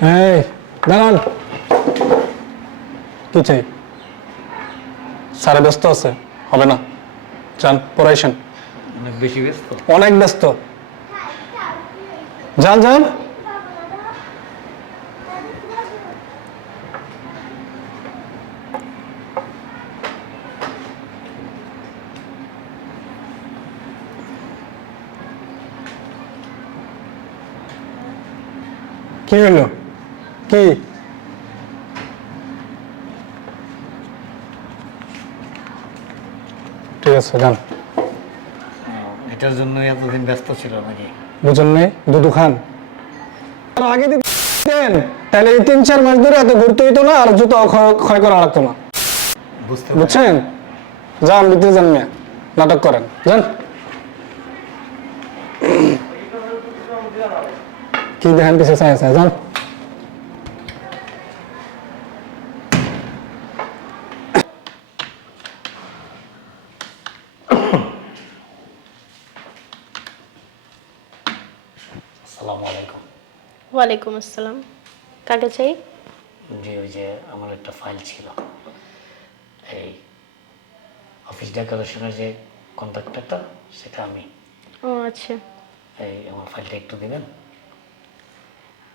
এই দাঁড়ান। কি চাই? স্যারে ব্যস্ত আছে? হবে না। যান পড়াইছেন অনেক বেশি ব্যস্ত। অনেক ব্যস্ত। যান যান কি হলো কি আছে যান এটার জন্য এতদিন ব্যস্ত ছিল নাকি? বুঝলেন নাই খান। আর আগে দিতেন তাহলে এই তিন চার মাস ধরে এত ঘুরতে হইতো না আর জুতো ক্ষয়- করা লাগতো না। বুঝতে বুঝছেন? যান ভিতরে যান মিয়া। নাটক করেন। যান। কি দেখেন পিছিয়ে আছে যান। আসসালামু আলাইকুম। ওয়ালাইকুম আসসালাম। কাকে চাই? জি ওই যে আমার একটা ফাইল ছিল। এই অফিস ডেকোরেশনের যে কন্ট্রাক্টরটা সেটা আমি ও আচ্ছা। এই আমার ফাইলটা একটু দিবেন?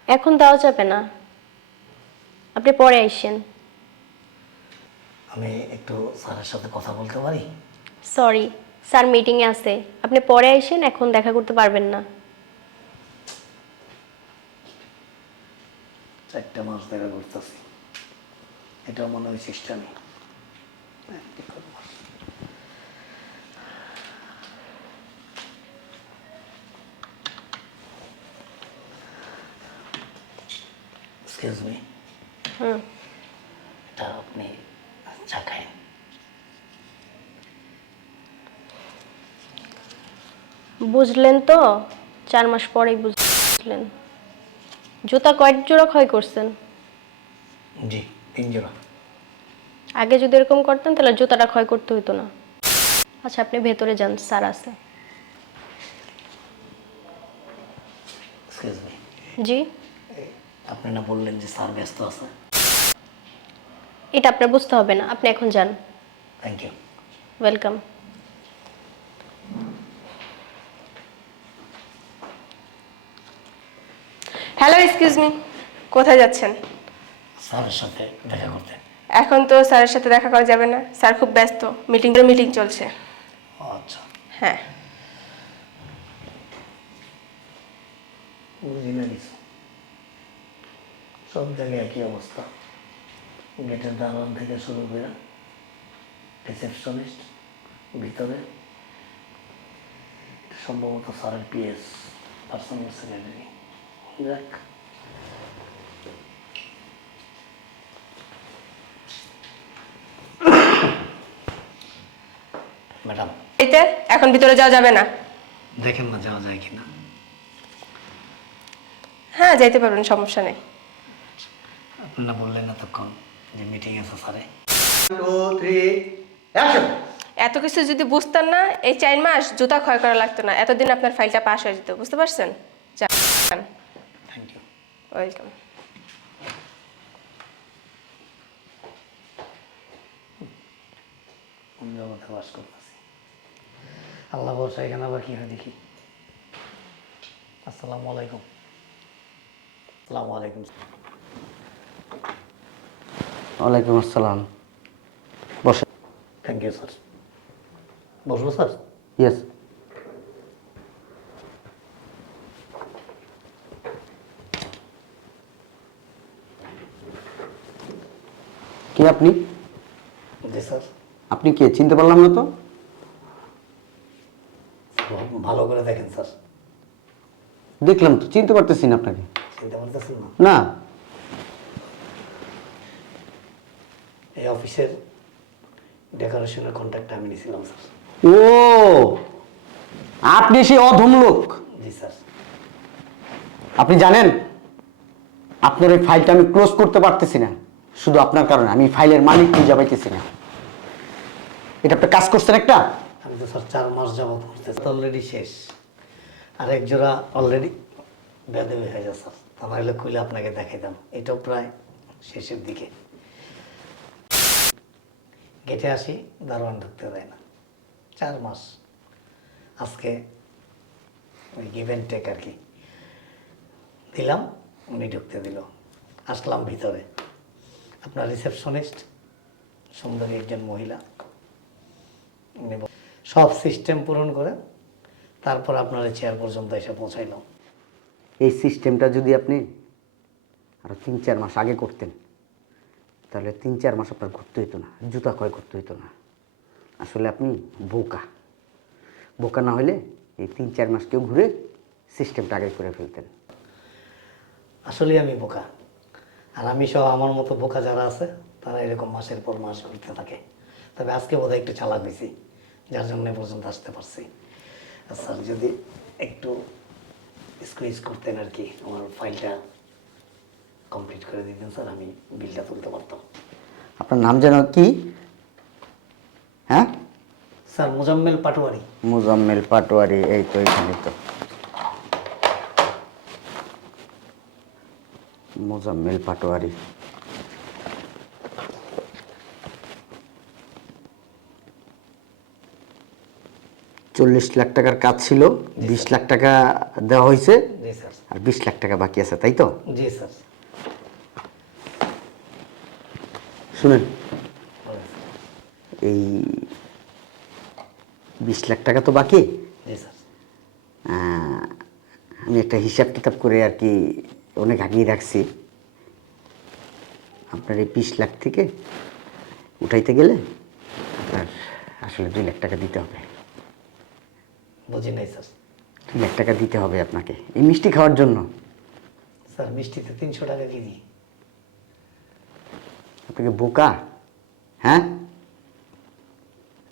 এখন দেওয়া যাবে না। আপনি পরে আইসেন আমি একটু স্যারের সাথে কথা বলতে পারি? সরি স্যার মিটিংয়ে আছে। আপনি পরে আইসেন এখন দেখা করতে পারবেন না। চারটা মাস দেখা করতেছি এটা মনে হয় এক্সকিউজ মি হুম। এটা আপনি চা খায় বুঝলেন তো? চার মাস পরেই বুঝলেন। জুতা কয়েক জোড়া ক্ষয় করছেন। জি তিন জোড়া। আগে যদি এরকম করতেন তাহলে জুতাটা ক্ষয় করতে হতো না। আচ্ছা আপনি ভেতরে যান স্যার আছে। এক্সকিউজ মি জি। আপনি না বললেন যে স্যার ব্যস্ত আছে। এটা আপনার বুঝতে হবে না। আপনি এখন যান। Thank you welcome hello excuse me কোথায় যাচ্ছেন? স্যারের সাথে দেখা করতে। এখন তো স্যারের সাথে দেখা করা যাবে না। স্যার খুব ব্যস্ত। মিটিং মিটিং চলছে। আচ্ছা। হ্যাঁ। সব জায়গায় একই অবস্থা। গেটের দারোয়ান থেকে শুরু করে রিসেপশনিস্ট ভিতরে সম্ভবত স্যারের পিএস পার্সোনাল সেক্রেটারি যাক ম্যাডাম। এতে এখন ভিতরে যাওয়া যাবে না। দেখেন না যাওয়া যায় কিনা। হ্যাঁ যাইতে পারবেন সমস্যা নেই। আপনারা বললেন এতক্ষণ যে মিটিং আছে স্যারে। এত কিছু যদি বুঝতেন না এই চার মাস জুতা ক্ষয় করা লাগতো না। এতদিন আপনার ফাইলটা পাস হয়ে যেত বুঝতে পারছেন? ওয়েলকাম জগতে বাস করতেছি আল্লাহ বর্ষা এখানে আবার কি হয় দেখি আসসালামু আলাইকুম আসসালামু আলাইকুম ওয়ালাইকুম আসসালাম বসে থ্যাংক ইউ স্যার বসবো স্যার ইয়েস কে আপনি? জি স্যার। আপনি কে? চিনতে পারলাম না তো? ভালো করে দেখেন স্যার। দেখলাম তো চিনতে পারতেছি না আপনাকে। চিনতে পারতেছেন না? না। এই অফিসের ডেকোরেশনের কন্ট্যাক্টটা আমি নিয়েছিলাম স্যার। ও! আপনি সেই অধম লোক। জি স্যার। আপনি জানেন? আপনার ওই ফাইলটা আমি ক্লোজ করতে পারতেছি না। শুধু আপনার কারণে, আমি ফাইলের মালিক খুঁজে পাইতেছি না। এটা আপনি কাজ করছেন একটা? আমি তো স্যার চার মাস যাবত করতেছি। অলরেডি শেষ। আর এক জোড়া অলরেডি বেদে হয়ে যাচ্ছে স্যার। তা নাহলে খুলে আপনাকে দেখাইতাম। এটাও প্রায় শেষের দিকে। গেটে আসি, দারোয়ান ঢুকতে দেয় না। চার মাস। আজকে ওই গিভ অ্যান্ড টেক আর কি। দিলাম, উনি ঢুকতে দিল। আসলাম ভিতরে। আপনার রিসেপশনিস্ট সুন্দরী একজন মহিলা। সব সিস্টেম পূরণ করে তারপর আপনার চেয়ার পর্যন্ত এসে পৌঁছাইলাম এই সিস্টেমটা যদি আপনি আরও তিন চার মাস আগে করতেন তাহলে তিন চার মাস আপনার ঘুরতে হইতো না জুতা ক্ষয় করতে হইতো না। আসলে আপনি বোকা। বোকা না হলে এই তিন চার মাস কেউ ঘুরে সিস্টেমটা আগে করে ফেলতেন। আসলে আমি বোকা। আর আমি সহ আমার মতো বোকা যারা আছে তারা এরকম মাসের পর মাস ঘুরতে থাকে। তবে আজকে বোধহয় একটু চালাক হয়েছি যার জন্য পর্যন্ত আসতে পারছি। আর স্যার যদি একটু স্কুইজ করতেন আর কি আমার ফাইলটা কমপ্লিট করে দিতেন স্যার আমি বিলটা তুলতে পারতাম। আপনার নাম যেন কি? হ্যাঁ? স্যার মোজাম্মেল পাটোয়ারি। মুজাম্মেল পাটোয়ারি এই তো এখানে তো। মুজাম্মেল পাটোয়ারি। চল্লিশ লাখ টাকার কাজ ছিল বিশ লাখ টাকা দেওয়া হয়েছে আর বিশ লাখ টাকা বাকি আছে তাই তো? জি স্যার। শুনেন এই বিশ লাখ টাকা তো বাকি। আমি একটা হিসাব কিতাব করে আর কি অনেক আগিয়ে রাখছি। আপনার এই বিশ লাখ থেকে উঠাইতে গেলে আপনার আসলে দুই লাখ টাকা দিতে হবে। বুঝি নাই স্যার। দুই লাখ টাকা দিতে হবে আপনাকে। এই মিষ্টি খাওয়ার জন্য। স্যার মিষ্টিতে তিনশো টাকা কেজি। আপনাকে বোকা হ্যাঁ?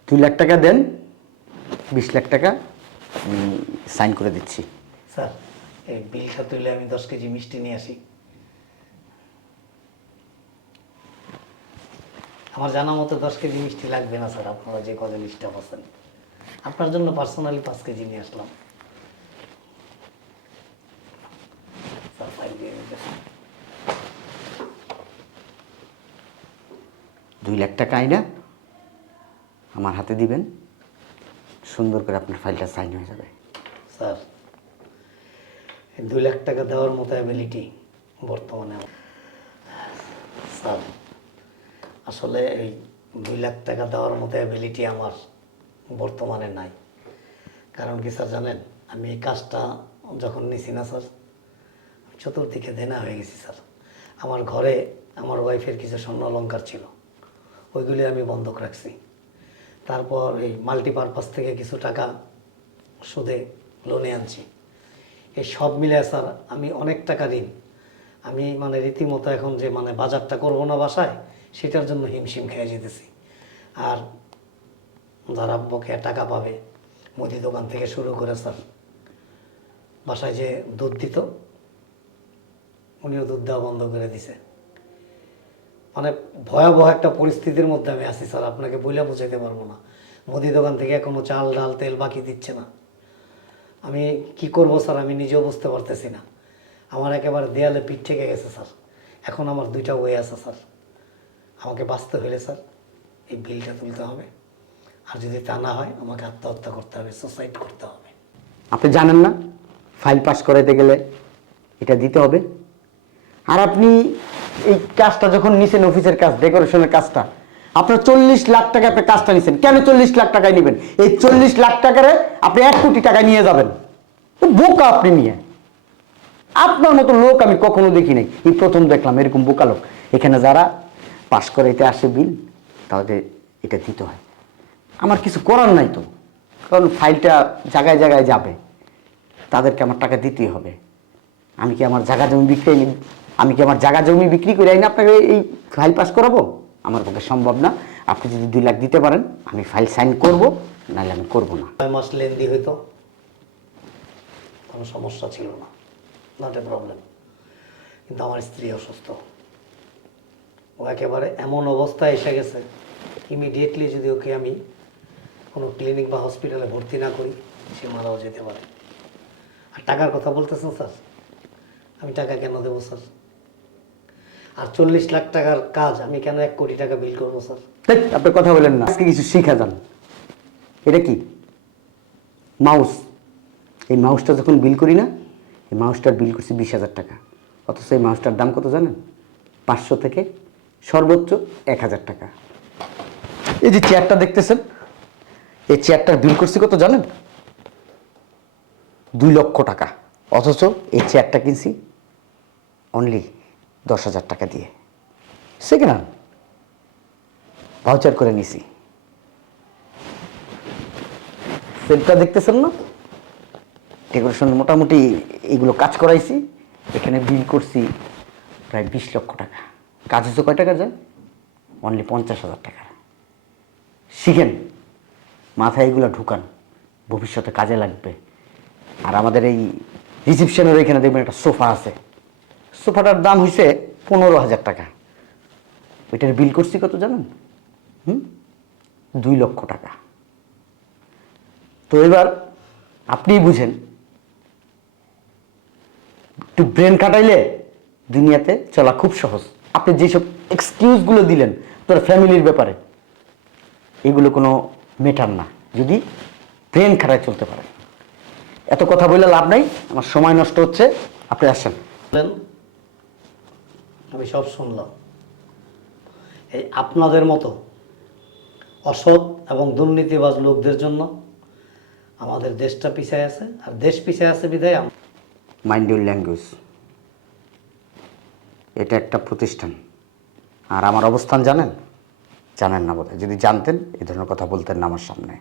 দুই লাখ টাকা দেন বিশ লাখ টাকা সাইন করে দিচ্ছি। স্যার এই বিলটা তুলে আমি দশ কেজি মিষ্টি নিয়ে আসি। আমার জানা মতো দশ কেজি মিষ্টি লাগবে না স্যার আপনারা যে কজন স্টাফ আছেন। আপনার জন্য পার্সোনালি পাঁচ কেজি নিয়ে আসলাম। দুই লাখ টাকা আইনা আমার হাতে দিবেন। সুন্দর করে আপনার ফাইলটা সাইন হয়ে যাবে। স্যার দুই লাখ টাকা দেওয়ার মতো অ্যাবিলিটি বর্তমানে স্যার, আসলে এই দুই লাখ টাকা দেওয়ার মতো অ্যাবিলিটি আমার বর্তমানে নাই। কারণ কি স্যার জানেন, আমি এই কাজটা যখন নিছি না স্যার, চতুর্দিকে দেনা হয়ে গেছি স্যার। আমার ঘরে আমার ওয়াইফের কিছু স্বর্ণ অলঙ্কার ছিল, ওইগুলি আমি বন্ধক রাখছি। তারপর এই মাল্টিপারপাস থেকে কিছু টাকা সুদে লোনে আনছি। এই সব মিলে স্যার, আমি অনেক টাকা ঋণ। আমি মানে রীতিমতো এখন যে মানে বাজারটা করব না বাসায়, সেটার জন্য হিমশিম খেয়ে যেতেছি। আর যারা বকে টাকা পাবে, মুদি দোকান থেকে শুরু করে স্যার। বাসায় যে দুধ দিত, উনিও দুধ দেওয়া বন্ধ করে দিছে। মানে ভয়াবহ একটা পরিস্থিতির মধ্যে আমি আছি স্যার, আপনাকে বলে বুঝাইতে পারব না। মুদি দোকান থেকে এখনও চাল, ডাল, তেল বাকি দিচ্ছে না। আমি কি করব স্যার? আমি নিজেও বুঝতে পারতেছি না। আমার একেবারে দেয়ালে পিঠ থেকে গেছে স্যার। এখন আমার দুইটা ওয়ে আছে স্যার। আমাকে বাঁচতে হলে স্যার এই বিলটা তুলতে হবে। আর যদি তা না হয়, আমাকে আত্মহত্যা করতে হবে সুসাইড করতে হবে। আপনি জানেন না? ফাইল পাস করাইতে গেলে এটা দিতে হবে। আর আপনি এই কাজটা যখন নিছেন, অফিসের কাজ ডেকোরেশনের কাজটা আপনার চল্লিশ লাখ টাকা আপনি কাজটা নিচ্ছেন কেন চল্লিশ লাখ টাকায় নেবেন? এই চল্লিশ লাখ টাকারে আপনি এক কোটি টাকায় নিয়ে যাবেন। বোকা আপনি নিয়ে। আপনার মতো লোক আমি কখনো দেখি নাই। এই প্রথম দেখলাম এরকম বোকা লোক। এখানে যারা পাস করাইতে আসে বিল তাদের এটা দিতে হয়। আমার কিছু করার নাই তো। কারণ ফাইলটা জায়গায় জায়গায় যাবে। তাদেরকে আমার টাকা দিতেই হবে। আমি কি আমার জায়গা জমি বিক্রি আমি কি আমার জায়গা জমি বিক্রি করে আইনি আপনাকে এই ফাইল পাস করাবো? আমার পক্ষে সম্ভব না। আপনি যদি দুই লাখ দিতে পারেন, আমি ফাইল সাইন করব, নাহলে আমি করব না। ছয় মাস লেন্দি হইতো। কোনো সমস্যা ছিল না। নট এ প্রবলেম কিন্তু আমার স্ত্রী অসুস্থ। ও একেবারে এমন অবস্থায় এসে গেছে ইমিডিয়েটলি যদি ওকে আমি কোনো ক্লিনিক বা হসপিটালে ভর্তি না করি, সে মারাও যেতে পারে। আর টাকার কথা বলতেছেন, স্যার? আমি টাকা কেন দেবো, স্যার? আর চল্লিশ লাখ টাকার কাজ আমি কেন এক কোটি টাকা বিল করব স্যার? আপনি কথা বলেন না। আজকে কিছু শিখা যান। এটা কি? মাউস। এই মাউসটা যখন বিল করি না এই মাউসটার বিল করছি বিশ হাজার টাকা। অথচ এই মাউসটার দাম কত জানেন? পাঁচশো থেকে সর্বোচ্চ এক হাজার টাকা। এই যে চেয়ারটা দেখতেছেন এই চেয়ারটার বিল করছি কত জানেন? দুই লক্ষ টাকা। অথচ এই চেয়ারটা কিনছি অনলি দশ হাজার টাকা দিয়ে। সেকেন্ড হ্যান্ড ভাউচার করে নিছি। সেলটা দেখতেছেন না? ডেকোরেশন মোটামুটি এইগুলো কাজ করাইছি। এখানে বিল করছি প্রায় বিশ লক্ষ টাকা। কাজ হচ্ছে কয় টাকা যায়? অনলি পঞ্চাশ হাজার টাকা। শিখেন, মাথায় এগুলো ঢুকান। ভবিষ্যতে কাজে লাগবে। আর আমাদের এই রিসিপশনের এখানে দেখবেন একটা সোফা আছে। সোফাটার দাম হয়েছে পনেরো হাজার টাকা। ওইটার বিল করছি কত জানেন? হুম? দুই লক্ষ টাকা। তো এবার আপনিই বুঝেন, একটু ব্রেন খাটাইলে দুনিয়াতে চলা খুব সহজ। আপনি যেসব এক্সকিউজগুলো দিলেন তোর ফ্যামিলির ব্যাপারে, এগুলো কোনো মেটার না। যদি ব্রেন খাটায় চলতে পারে এত কথা বললে লাভ নাই, আমার সময় নষ্ট হচ্ছে, আপনি আসেন। আমি সব শুনলাম। এই আপনাদের মতো অসৎ এবং দুর্নীতিবাজ লোকদের জন্য আমাদের দেশটা পিছায় আছে, আর দেশ পিছায় আছে বিধায় মাইন্ড ইউর ল্যাঙ্গুয়েজ এটা একটা প্রতিষ্ঠান। আর আমার অবস্থান জানেন? জানেন না বোধহয়। যদি জানতেন, এই ধরনের কথা বলতেন না আমার সামনে।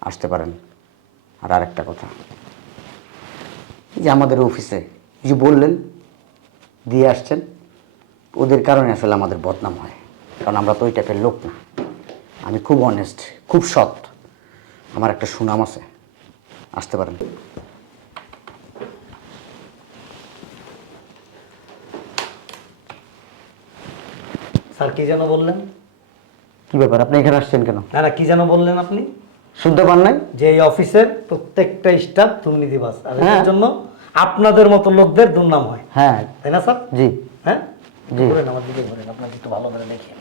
আসতে পারেন। আর আরেকটা কথা। এই যে আমাদের অফিসে যে বললেন, দিয়ে আসছেন। ওদের কারণে আসলে আমাদের বদনাম হয়। কারণ আমরা তো ওই টাইপের লোক না। আমি খুব অনেস্ট খুব সৎ। আমার একটা সুনাম আছে। আসতে পারেন। স্যার কি যেন বললেন? কি ব্যাপার? আপনি এখানে আসছেন কেন? না না কি যেন বললেন আপনি? শুনতে পান নাই? যে এই অফিসের প্রত্যেকটা স্টাফ দুর্নীতিবাজ আর এর হ্যাঁ। জন্য আপনাদের মতো লোকদের দুর্নাম হয়। হ্যাঁ। তাই না স্যার? জি। হ্যাঁ। ঘুরেন আমার দিকে ঘুরেন আপনাকে একটু ভালো করে দেখেন।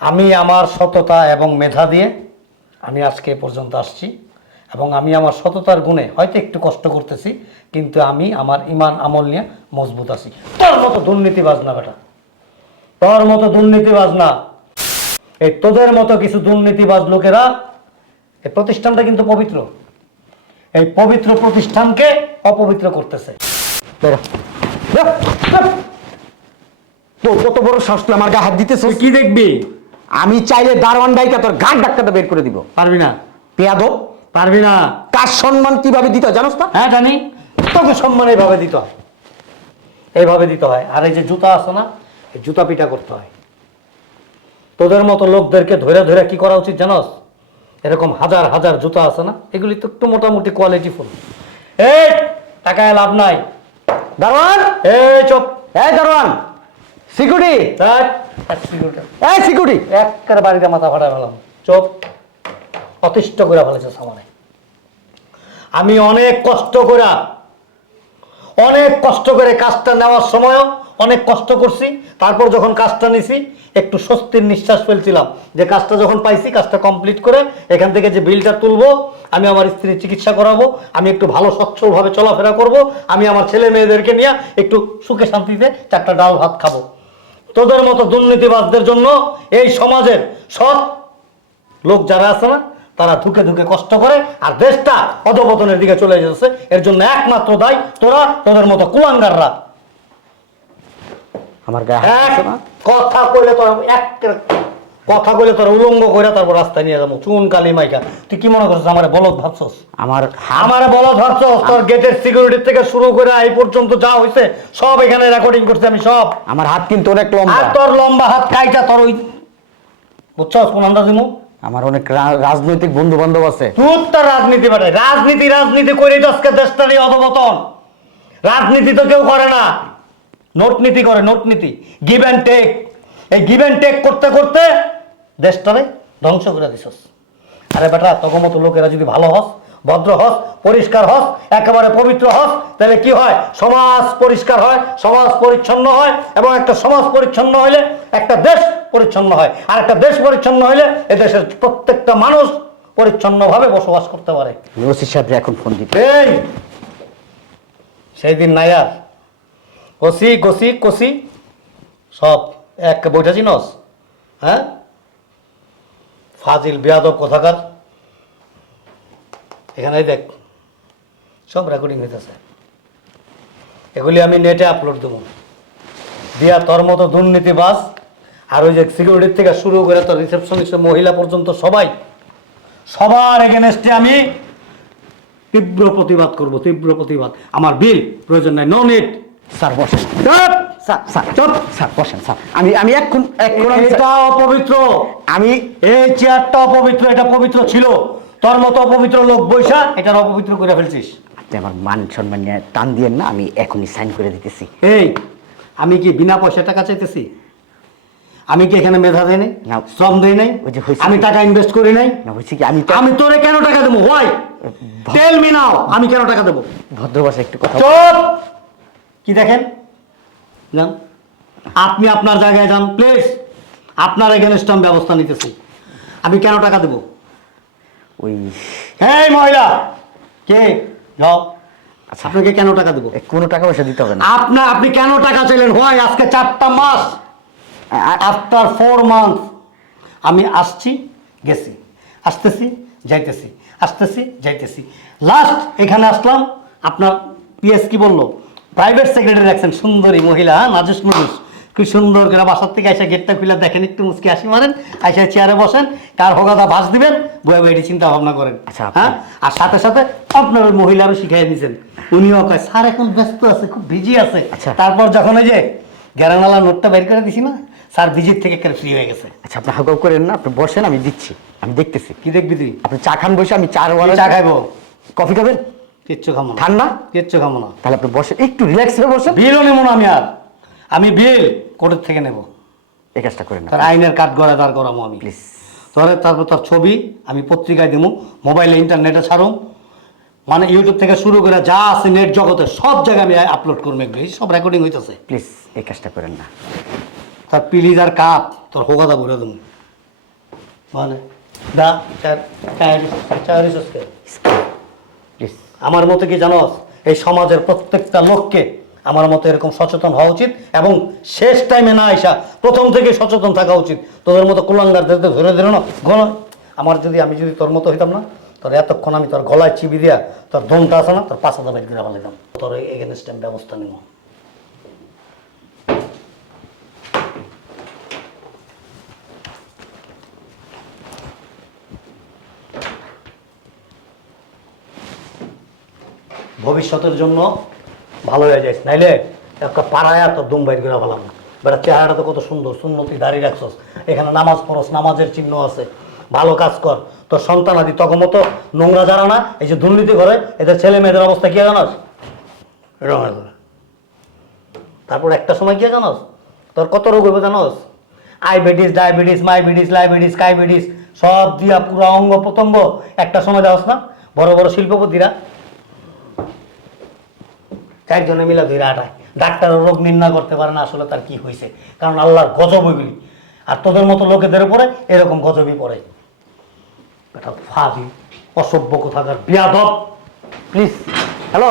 আমি আমার সততা এবং মেধা দিয়ে আমি আজকে পর্যন্ত আসছি এবং আমি আমার সততার গুণে হয়তো একটু কষ্ট করতেছি কিন্তু আমি আমার ইমান আমল নিয়ে মজবুত আছি। তোর মতো দুর্নীতিবাজ না বেটা। তোর মতো দুর্নীতিবাজ না। এই তোদের মতো কিছু দুর্নীতিবাজ লোকেরা এই প্রতিষ্ঠানটা কিন্তু পবিত্র। এই পবিত্র প্রতিষ্ঠানকে অপবিত্র করতেছে। তো কত বড় তুই আমার গায়ে হাত দিতেছ কি দেখবি? আমি চাইলে দারোয়ান ভাইকে তোর গান ডাক্তারটা বের করে দিব। পারবি না। পেয়াদব পারবি না। কার সম্মান কীভাবে দিতে হয় জানোস না হ্যাঁ জানি তোকে সম্মান এইভাবে দিতে হয়। এইভাবে দিতে হয়। আর এই যে জুতা আছে না এই জুতা পিটা করতে হয়। তোদের মতো লোকদেরকে ধরে ধরে কি করা উচিত জানোস? এরকম হাজার হাজার জুতা আছে না এগুলি তো একটু মোটামুটি কোয়ালিটি ফুল এই টাকায় লাভ নাই। দারোয়ান? এই চপ। এই দারোয়ান সিকিউরিটি? এই সিকিউরিটি? একবার বাড়িতে মাথা ফাটা ফেলাম। চুপ। অতিষ্ঠ করে ফেলেছে সামনে। আমি অনেক কষ্ট করে অনেক কষ্ট করে কাজটা নেওয়ার সময়ও অনেক কষ্ট করছি, তারপর যখন কাজটা নিছি, একটু স্বস্তির নিঃশ্বাস ফেলছিলাম। যে কাজটা যখন পাইছি, কাজটা কমপ্লিট করে এখান থেকে যে বিলটা তুলবো, আমি আমার স্ত্রীর চিকিৎসা করাবো, আমি একটু ভালো, সচ্ছলভাবে চলাফেরা করব, আমি আমার ছেলে মেয়েদেরকে নিয়ে একটু সুখে শান্তিতে চারটা ডাল ভাত খাব। তোদের মতো দুর্নীতিবাজদের জন্য এই সমাজের সৎ লোক যারা আছে না, তারা ধুকে ধুকে কষ্ট করে, আর দেশটা অধপতনের দিকে চলে যাচ্ছে। এর জন্য একমাত্র দায় তোরা, তোদের মতো কুলাঙ্গাররা। আমার গায়ে হাত দিছো না? কথা কইলে তোর এক কথা কইলে তোর উলঙ্গ করে তারপর রাস্তায় নিয়ে যাব। চুন কালি মাইকা। তুই কি মনে করছিস আমার বলদ ভাবছস? আমার আমার বলদ ভাবছস? তোর গেটের সিকিউরিটি থেকে শুরু করে এই পর্যন্ত যা হয়েছে সব এখানে রেকর্ডিং করছি আমি সব। আমার হাত কিন্তু অনেক লম্বা। আর তোর লম্বা হাত কাইটা তোর ওই বুঝছস কোন আন্দাজ দিমু আমার অনেক রাজনৈতিক বন্ধু বান্ধব আছে। তুই তো রাজনীতি বাটে রাজনীতি রাজনীতি করে আজকে দেশটা নিয়ে অধপতন। রাজনীতি তো কেউ করে না। নোট নীতি করে নোট নীতি গিভ অ্যান্ড টেক এই গিভ অ্যান্ড টেক করতে করতে দেশটারে ধ্বংস করে দিছস। আরে বেটা তখন মতো লোকেরা যদি ভালো হস ভদ্র হস পরিষ্কার হস একেবারে পবিত্র হস তাহলে কি হয়? সমাজ পরিষ্কার হয় সমাজ পরিচ্ছন্ন হয় এবং একটা সমাজ পরিচ্ছন্ন হইলে একটা দেশ পরিচ্ছন্ন হয়। আর একটা দেশ পরিচ্ছন্ন হইলে এ দেশের প্রত্যেকটা মানুষ পরিচ্ছন্নভাবে বসবাস করতে পারে। ওসি সাহেব এখন ফোন দিতে। এই সেই দিন নাই আর কষি গসি কষি সব এক বইটা চিনস হ্যাঁ? ফাজিল, বেয়াদব, কোথাকার। এখানে দেখ, সব রেকর্ডিং হইতেছে। এগুলি আমি নেটে আপলোড দেবো। দিয়া তোর মতো দুর্নীতিবাজ, আর ওই যে সিকিউরিটির থেকে শুরু করে তোর রিসেপশনিস্ট মহিলা পর্যন্ত সবাই, সবার এগেনস্টে আমি তীব্র প্রতিবাদ করব, তীব্র প্রতিবাদ। আমার বিল প্রয়োজন নাই নো নিট স্যার বসেন। চুপ! স্যার স্যার চুপ! স্যার বসেন স্যার। আমি আমি এখন এখন আমি- এটা অপবিত্র। আমি এই চেয়ারটা অপবিত্র এটা পবিত্র ছিল। তোর মতো অপবিত্র লোক বৈশা এটার অপবিত্র করে ফেলছিস। আপনি আমার মান সম্মান নিয়ে টান দিয়েন না আমি এখনই সাইন করে দিতেছি। এই আমি কি বিনা পয়সা টাকা চাইতেছি? আমি কি এখানে মেধা দেই নাই? না। শ্রম দেই নাই? ওই যে হয়েছে আমি টাকা ইনভেস্ট করি নাই? না হয়েছে কি? আমি আমি তোরে কেন টাকা দেবো? হোয়াই? টেল মি নাও আমি কেন টাকা দেবো? ভদ্র ভাষায় একটু কথা চুপ! কি দেখেন? যান। আপনি আপনার জায়গায় যান প্লিজ আপনার এগেনস্ট আমি ব্যবস্থা নিতেছি। আমি কেন টাকা দেবো? ওই এই মহিলা! কে? যাও। আচ্ছা। আপনাকে কেন টাকা দেবো? কোনো টাকা পয়সা দিতে হবে না। আপনার আপনি কেন টাকা চাইলেন? হয় আজকে চারটা মাস। আফটার ফোর মান্থ আমি আসছি গেছি। আসতেছি যাইতেছি। আসতেছি যাইতেছি। লাস্ট এখানে আসলাম। আপনার পিএস কি বলল? প্রাইভেট সেক্রেটারি রাখছেন সুন্দরী মহিলা হ্যাঁ? নাজুস নুজুস। কি সুন্দর করে বাসার থেকে এসে গেটটা খুলে দেখেন একটু মুসকি হাসি মারেন এসে চেয়ারে বসেন কার হোগাদা ভাস দিবেন বয়ে বয়ে চিন্তা ভাবনা করেন আচ্ছা, হ্যাঁ? আর সাথে সাথে আপনার ওই মহিলারও শিখাই দিয়েছেন। উনিও কয় স্যার এখন ব্যস্ত আছে খুব বিজি আছে। আচ্ছা। তারপর যখন ওই যে গ্যারানালা নোটটা বের করে দিছি না স্যার ভিজিট থেকে একটা ফ্রি হয়ে গেছে। আচ্ছা আপনি হাউকাউ করেন না আপনি বসেন আমি দিচ্ছি আমি দেখতেছি। কি দেখবি তুই? আপনি চা খান বসে আমি ওয়ালা চা খাইবো? কফি খাবেন? কিচ্ছু খাব না ঠান্ডা কিচ্ছু খাব না তাহলে আপনি বসে একটু রিল্যাক্স হয়ে বসেন বিলও নেব না আমি আর আমি বিল কোর্টের থেকে নেব এই কাজটা করেন না তার আইনের কাঠ গড়ায় দাঁড় করাবো আমি প্লিজ তোরে তারপর তার ছবি আমি পত্রিকায় দেবো মোবাইলে ইন্টারনেটে ছাড়ুম মানে ইউটিউব থেকে শুরু করে যা আছে নেট জগতে সব জায়গায় আমি আপলোড করব এগুলো সব রেকর্ডিং হইতেছে প্লিজ এই কাজটা করেন না তার পিলিজ আর কাপ তোর হোকাদা ভরে দেবো মানে দা চার চার চার আমার মতে কি জানোস এই সমাজের প্রত্যেকটা লোককে আমার মতে এরকম সচেতন হওয়া উচিত এবং শেষ টাইমে না আসা প্রথম থেকে সচেতন থাকা উচিত। তোদের মতো কুলাঙ্গারদের ধরে ধরে না গলা আমার যদি, আমি যদি তোর মতো হইতাম না, তোর এতক্ষণ আমি তোর গলায় চিবি দিয়া তোর দমটা আসা না, তোর পাশা দাবি করে ফেলাইতাম। তোর এগেনস্ট ব্যবস্থা নিব। ভবিষ্যতের জন্য ভালো হয়ে যাইস নাইলে একটা পাড়ায় তোর দুম বাইর করে ফেলাম। বেটা চেহারাটা তো কত সুন্দর সুন্নতি দাঁড়িয়ে রাখছস। এখানে নামাজ পড়স নামাজের চিহ্ন আছে। ভালো কাজ কর। তোর সন্তান আদি তখন মতো নোংরা যারা না এই যে দুর্নীতি করে এদের ছেলে মেয়েদের অবস্থা কি জানাস? এরকম তারপর একটা সময় কি জানোস? তোর কত রোগ হবে জানোস? আইবিডিস ডায়াবেটিস মাইবিডিস লাইবিডিস কাইবিডিস সব দিয়া পুরো অঙ্গ প্রত্যঙ্গ একটা সময় যাওস না? বড় বড় শিল্পপতিরা চারজনে মিলে ধরে আটায়। ডাক্তার রোগ নির্ণয় করতে পারে না আসলে তার কি হয়েছে। কারণ আল্লাহর গজব ওইগুলি। আর তোদের মতো লোকেদের উপরে এরকম গজবই পড়ে। এটা ফাঁদি, অসভ্য কোথাকার, বিয়াদব। Please hello